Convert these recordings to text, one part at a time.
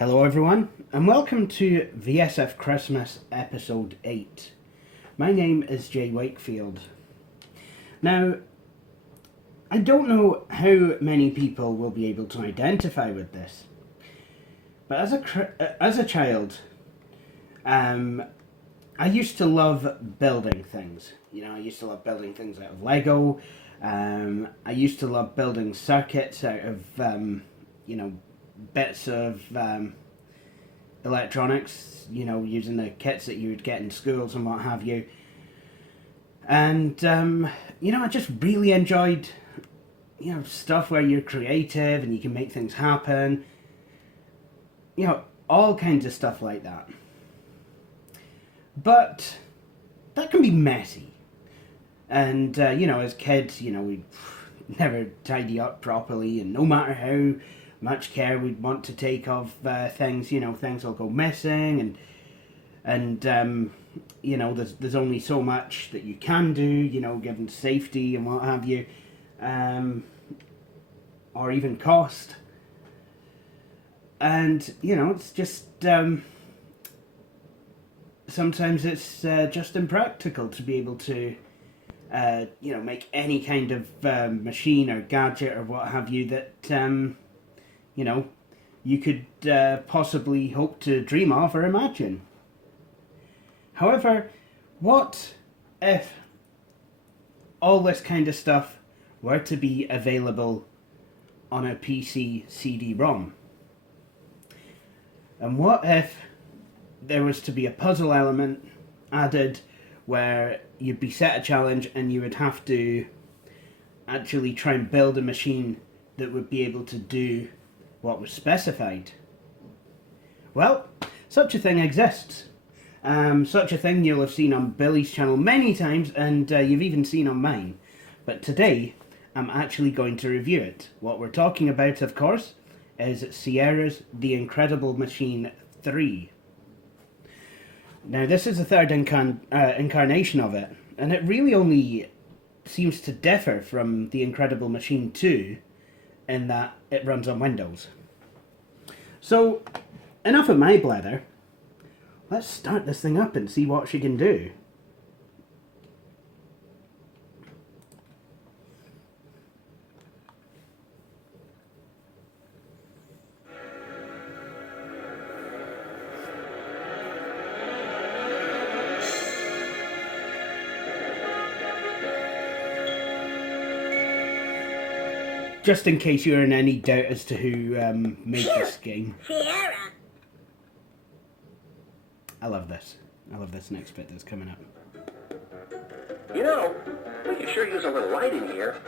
Hello everyone, and welcome to VSF Christmas Episode 8. My name is Jay Wakefield. Now, I don't know how many people will be able to identify with this, but as a child, I used to love building things. I used to love building things out of Lego. I used to love building circuits out of, bits of electronics, using the kits that you would get in schools and what have you. And, I just really enjoyed, stuff where you're creative and you can make things happen. All kinds of stuff like that. But that can be messy. And, as kids, we'd never tidy up properly, and no matter how much care we'd want to take of things, things will go missing, and there's only so much that you can do, given safety and what have you, or even cost. And, it's just, sometimes it's just impractical to be able to, make any kind of machine or gadget or what have you that, you could possibly hope to dream of or imagine. However, what if all this kind of stuff were to be available on a PC CD-ROM? And what if there was to be a puzzle element added where you'd be set a challenge and you would have to actually try and build a machine that would be able to do what was specified? Well, such a thing exists. Such a thing you'll have seen on Billy's channel many times, and you've even seen on mine. But today, I'm actually going to review it. What we're talking about, of course, is Sierra's The Incredible Machine 3. Now, this is the third incarnation of it, and it really only seems to differ from The Incredible Machine 2 in that it runs on Windows. So, enough of my blather. Let's start this thing up and see what she can do. Just in case you're in any doubt as to who made this game. Sierra. I love this. I love this next bit that's coming up. We could sure use a little light in here.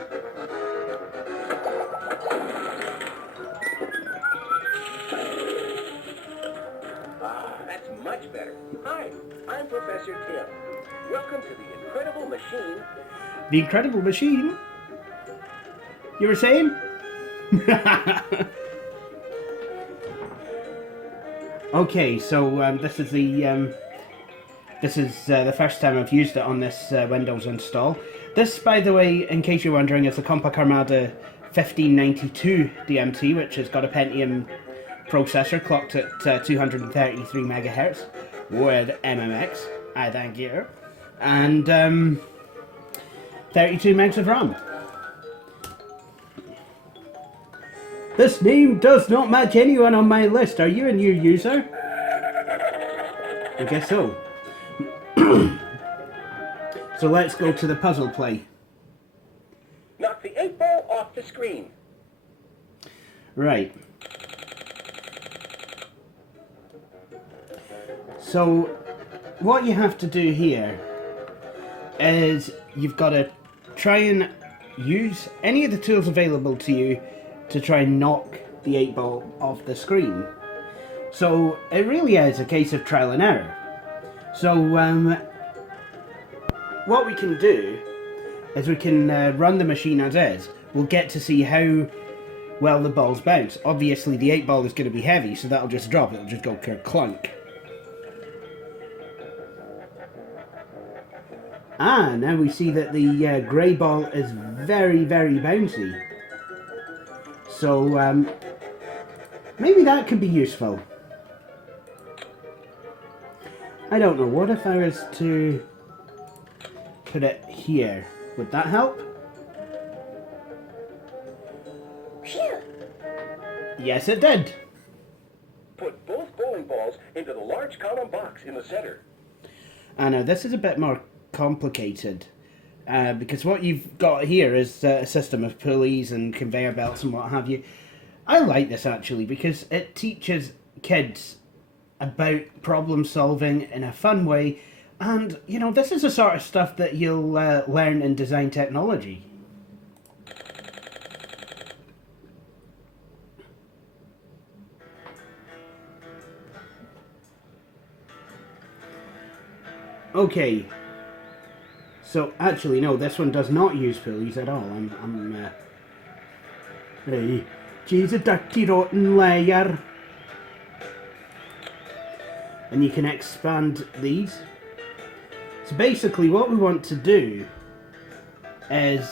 That's much better. Hi, I'm Professor Tim. Welcome to The Incredible Machine. The Incredible Machine? You were saying? Okay, so this is the first time I've used it on this Windows install. This, by the way, in case you're wondering, is the Compaq Armada 1592 DMT, which has got a Pentium processor clocked at 233 megahertz with MMX. I thank you, and 32 megs of RAM. This name does not match anyone on my list. Are you a new user? I guess so. So let's go to the puzzle play. Knock the 8-ball off the screen. Right. So what you have to do here is you've got to try and use any of the tools available to you to try and knock the 8-ball off the screen. So it really is a case of trial and error. So what we can do is we can run the machine as is. We'll get to see how well the balls bounce. Obviously the 8-ball is going to be heavy, so that'll just drop. It'll just go clunk. Now we see that the grey ball is very, very bouncy. So maybe that could be useful. I don't know, what if I was to put it here? Would that help? Phew. Yes, it did. Put both bowling balls into the large column box in the center. I know, this is a bit more complicated. Because what you've got here is a system of pulleys and conveyor belts and what have you. I like this actually because it teaches kids about problem solving in a fun way, and you know, this is the sort of stuff that you'll learn in design technology. Okay, so actually no, this one does not use pulleys at all. Hey, she's a dirty rotten liar. And you can expand these. So basically what we want to do is,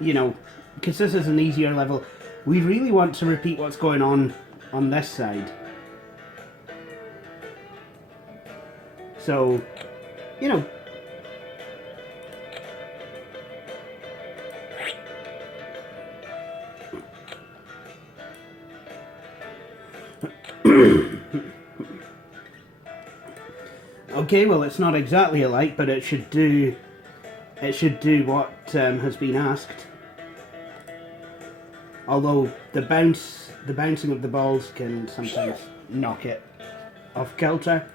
you know, because this is an easier level, we really want to repeat what's going on this side. So, you know, okay, well it's not exactly alike, but it should do what has been asked. Although the bouncing of the balls can sometimes knock it off kilter.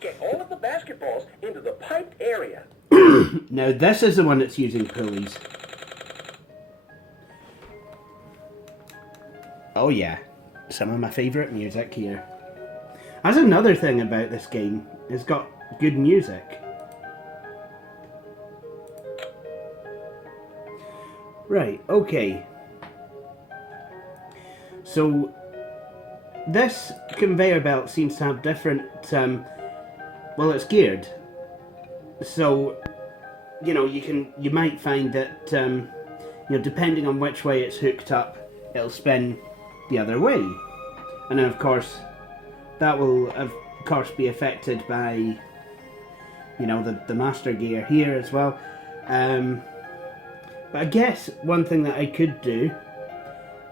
Get all of the basketballs into the piped area. Now this is the one that's using pulleys. Oh yeah, some of my favourite music here. That's another thing about this game. It's got good music. Right, okay. So this conveyor belt seems to have different, well, it's geared. So, you know, you might find that, you know, depending on which way it's hooked up, it'll spin the other way. And then of course, that will of course be affected by, you know, the master gear here as well. But I guess one thing that I could do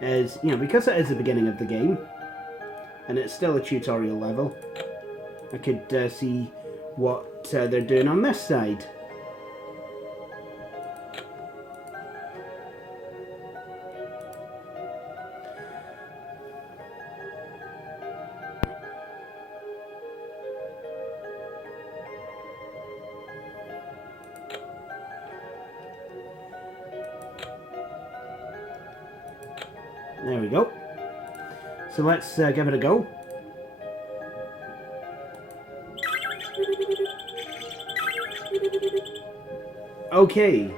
is, you know, because it is the beginning of the game, and it's still a tutorial level, I could see what they're doing on this side. There we go. So let's give it a go. Okay.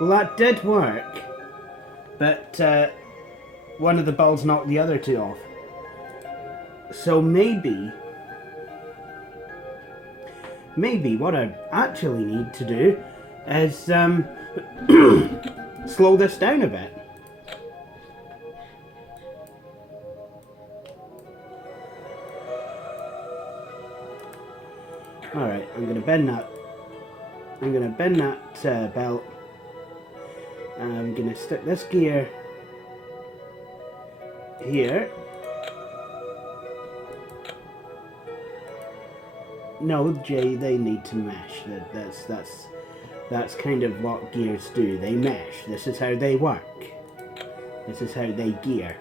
Well, that did work. But one of the balls knocked the other two off. So maybe what I actually need to do is slow this down a bit. Alright, I'm going to bend that belt, and I'm going to stick this gear here. No, Jay, they need to mesh. That's kind of what gears do. They mesh. This is how they work. This is how they gear.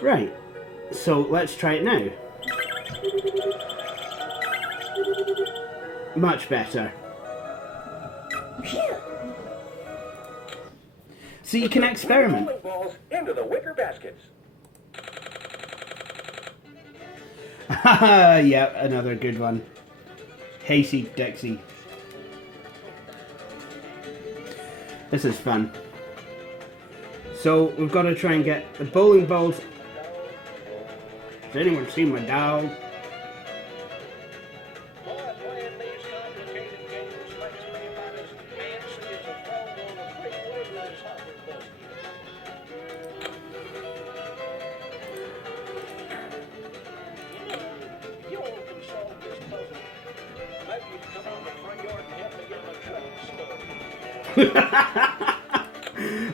Right, so let's try it now. Much better. So you can experiment. Bowling balls into the wicker baskets. Haha, yeah, another good one. Hasty Dixie. This is fun. So we've got to try and get the bowling balls. Has anyone seen my dog?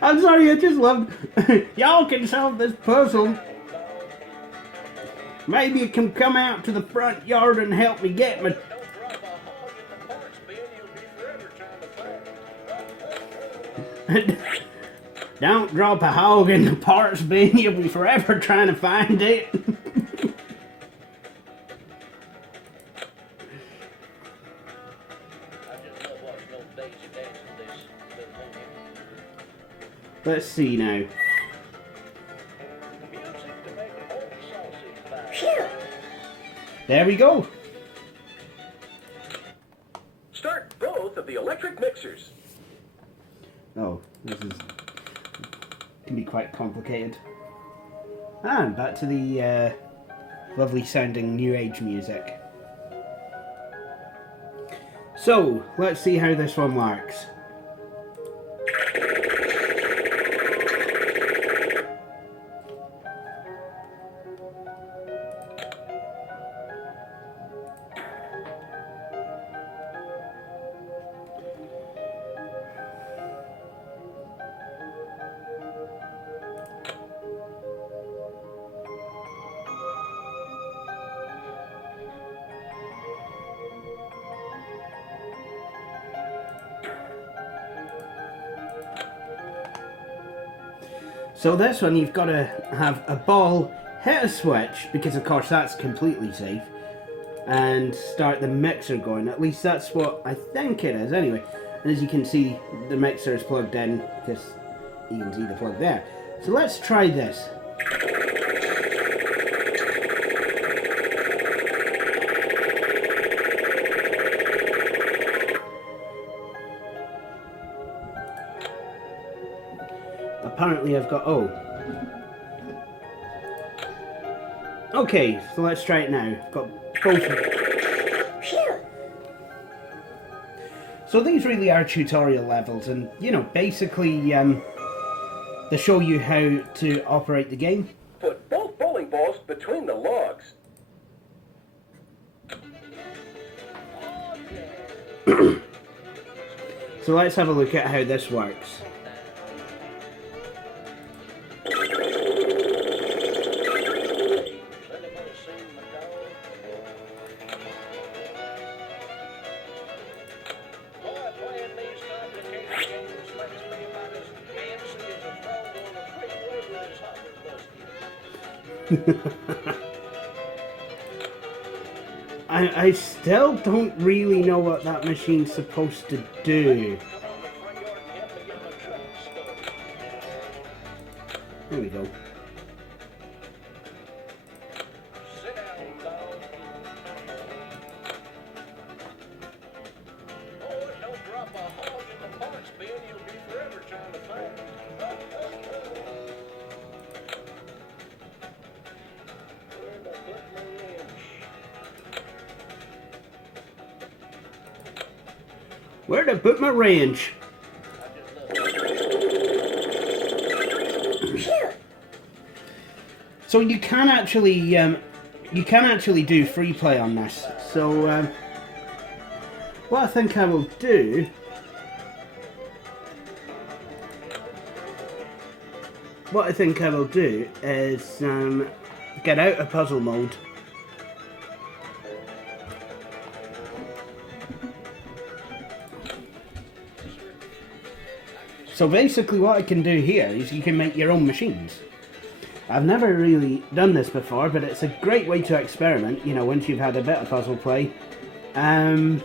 I'm sorry, I just love. Y'all can solve this puzzle. Maybe you can come out to the front yard and help me get my. Don't drop a hog in the parts bin, you'll be forever trying to find it. Let's see now. There we go. Start both of the electric mixers. Oh, this can be quite complicated. And back to the lovely sounding new age music. So, let's see how this one works. So this one, you've got to have a ball hit a switch, because of course that's completely safe, and start the mixer going. At least that's what I think it is anyway. And as you can see, the mixer is plugged in, because you can see the plug there. So let's try this. Apparently I've got, oh. Okay, so let's try it now. I've got both. So these really are tutorial levels, and you know, basically they show you how to operate the game. Put both bowling balls between the logs. So let's have a look at how this works. I still don't really know what that machine's supposed to do. There we go. Where'd I put my wrench? So you can actually do free play on this. So what I think I will do, is get out of puzzle mode. So basically what I can do here is you can make your own machines. I've never really done this before, but it's a great way to experiment, you know, once you've had a bit of puzzle play. And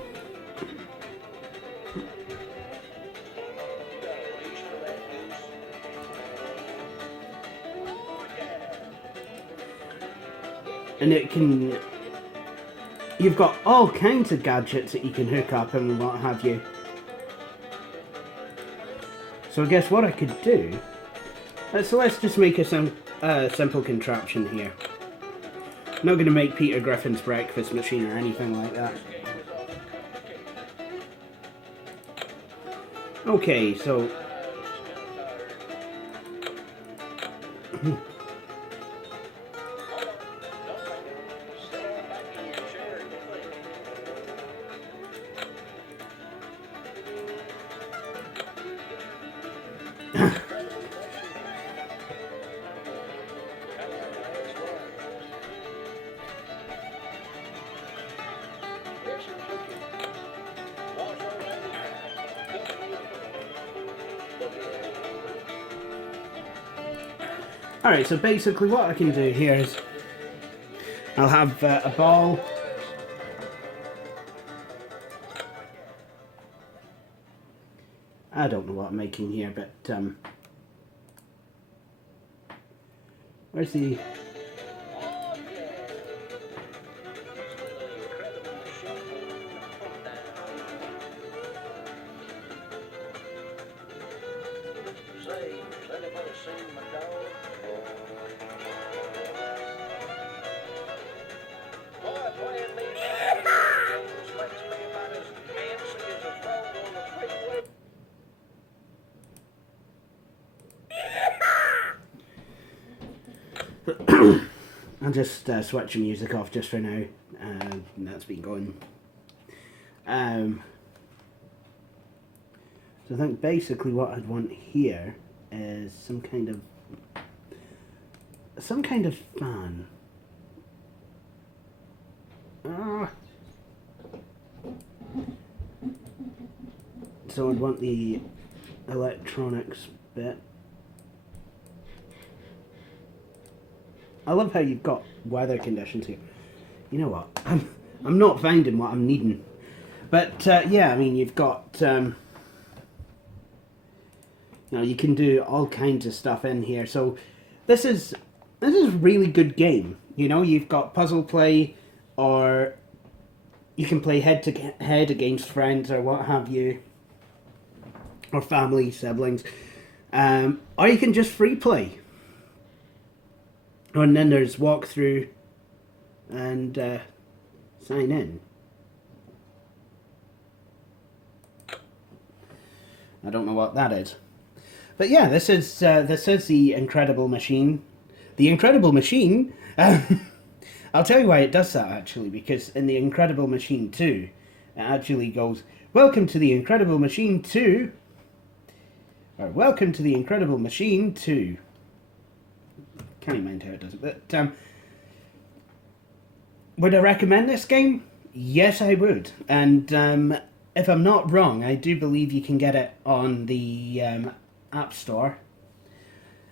it can, you've got all kinds of gadgets that you can hook up and what have you. So I guess what I could do, so let's just make a simple contraption here. I'm not going to make Peter Griffin's breakfast machine or anything like that. Okay, so Alright, so basically what I can do here is I'll have a ball. I don't know what I'm making here, but where's the... I'll just switch the music off just for now. That's been going. So I think basically what I'd want here is some kind of fan. So I'd want the electronics bit. I love how you've got weather conditions here. You know what? I'm not finding what I'm needing. But yeah, I mean, you've got you know, you can do all kinds of stuff in here. So this is a really good game. You know, you've got puzzle play, or you can play head to head against friends or what have you, or family, siblings, or you can just free play. And then there's walkthrough and sign in. I don't know what that is, but yeah, this is the Incredible Machine. The Incredible Machine. I'll tell you why it does that actually, because in the Incredible Machine 2, it actually goes, "Welcome to the Incredible Machine 2," or "Welcome to the Incredible Machine 2." Can't even mind how it does it, but would I recommend this game? Yes, I would. And if I'm not wrong, I do believe you can get it on the App Store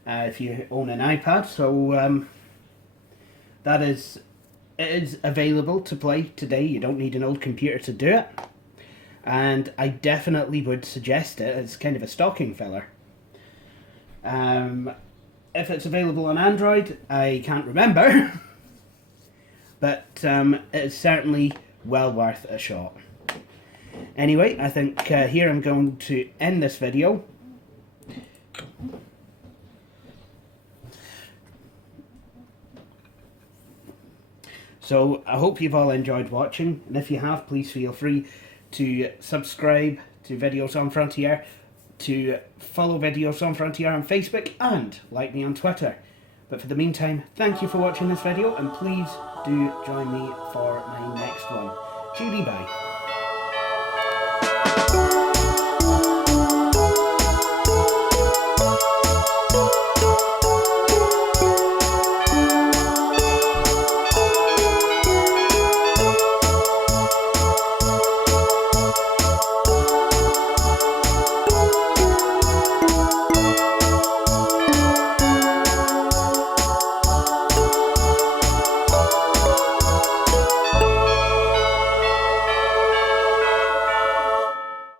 if you own an iPad. So it is available to play today. You don't need an old computer to do it, and I definitely would suggest it. It's kind of a stocking filler. If it's available on Android, I can't remember, but it's certainly well worth a shot. Anyway, I think here I'm going to end this video. So I hope you've all enjoyed watching, and if you have, please feel free to subscribe to Videos on Frontier, to follow Videos on Frontier on Facebook, and like me on Twitter. But for the meantime, thank you for watching this video, and please do join me for my next one. Judy, bye.